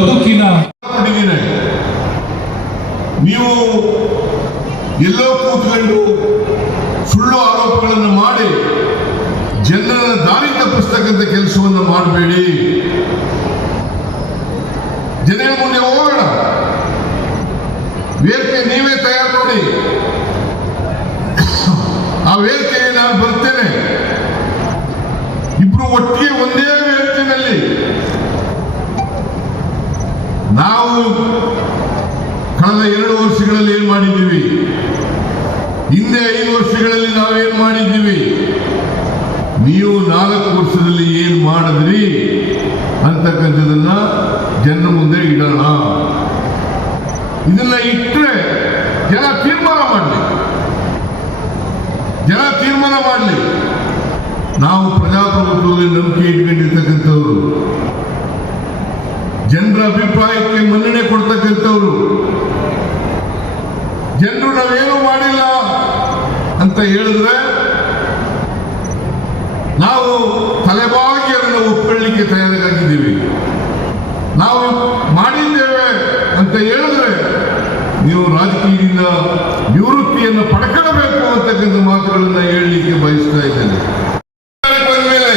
ಬದುಕಿನ ನೀವು ಎಲ್ಲೋ ಕೂತ್ಕೊಂಡು ಸುಳ್ಳು ಆರೋಪಗಳನ್ನು ಮಾಡಿ ಜನರನ್ನ ದಾರಿ ತಪ್ಪಿಸ್ತಕ್ಕಂಥ ಕೆಲಸವನ್ನು ಮಾಡಬೇಡಿ. ಜನರ ಮುಂದೆ ಹೋಗೋಣ, ವೇದಿಕೆ ನೀವೇ ತಯಾರು ಮಾಡಿ, ಆ ವೇದಿಕೆಗೆ ನಾನು ಬರ್ತೇನೆ. ಇಬ್ರು ಒಟ್ಟಿಗೆ ಒಂದೇ ವೇದಿಕೆಯಲ್ಲಿ ನಾವು ಕಳೆದ 2 ವರ್ಷಗಳಲ್ಲಿ ಏನ್ ಮಾಡಿದ್ದೀವಿ, ಹಿಂದೆ 5 ವರ್ಷಗಳಲ್ಲಿ ನಾವೇನ್ ಮಾಡಿದ್ದೀವಿ, ನೀವು 4 ವರ್ಷದಲ್ಲಿ ಏನ್ ಮಾಡಿದ್ರಿ ಅಂತಕ್ಕಂಥದನ್ನ ಜನರ ಮುಂದೆ ಇಡೋಣ. ಇದನ್ನ ಇಟ್ಟರೆ ಜನ ತೀರ್ಮಾನ ಮಾಡಲಿ. ನಾವು ಪ್ರಜಾಪ್ರಭುತ್ವದಲ್ಲಿ ನಂಬಿಕೆ ಇಟ್ಕೊಂಡಿರ್ತಕ್ಕಂಥವ್ರು, ಜನರ ಅಭಿಪ್ರಾಯಕ್ಕೆ ಮನ್ನಣೆ ಕೊಡ್ತಕ್ಕಂಥವ್ರು. ಜನರು ನಾವೇನು ಮಾಡಿಲ್ಲ ಅಂತ ಹೇಳಿದ್ರೆ ನಾವು ತಲೆಬಾಗಿ ಅದನ್ನು ಒಪ್ಕೊಳ್ಳಿಕ್ಕೆ ತಯಾರಾಗಿದ್ದೀವಿ. ನಾವು ಮಾಡಿದ್ದೇವೆ ಅಂತ ಹೇಳಿದ್ರೆ ನೀವು ರಾಜಕೀಯದಿಂದ ನಿವೃತ್ತಿಯನ್ನು ಪಡ್ಕೊಳ್ಳಬೇಕು ಅಂತಕ್ಕಂಥ ಮಾತುಗಳನ್ನ ಹೇಳಲಿಕ್ಕೆ ಬಯಸ್ತಾ ಇದ್ದೇನೆ. ಬಂದ್ಮೇಲೆ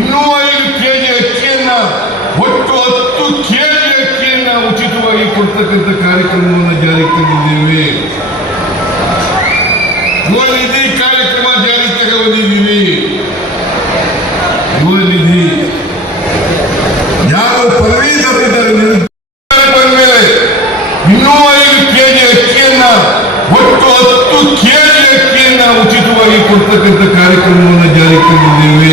ಇನ್ನೂ 5 ಕೆಜಿ ಅಕ್ಕಿಯನ್ನ, ಒಟ್ಟು 10 ಕೆಜಿ ಅಕ್ಕಿಯನ್ನ ಉಚಿತವಾಗಿ ಕೊಡ್ತಕ್ಕಂಥ ಕಾರ್ಯಕ್ರಮವನ್ನು ಜಾರಿಗೆ ತಂದಿದ್ದೇವೆ. ಯುವ ನಿಧಿ ಕಾರ್ಯಕ್ರಮ ಜಾರಿಗೆ ತಗೊಂಡಿದ್ದೀವಿ. ಯುವ ನಿಧಿ ಯಾರು ಪದವೀಧರಿದ್ದಾರೆ ಬಂದ್ಮೇಲೆ ಇನ್ನೂ 5 ಕೆಜಿ ಅಕ್ಕಿಯನ್ನ, ಒಟ್ಟು 10 ಕೆಜಿ ಅಕ್ಕಿಯನ್ನ ಉಚಿತವಾಗಿ ಕೊಡ್ತಕ್ಕಂಥ ಕಾರ್ಯಕ್ರಮವನ್ನು ಜಾರಿಗೆ ತಂದಿದ್ದೇವೆ.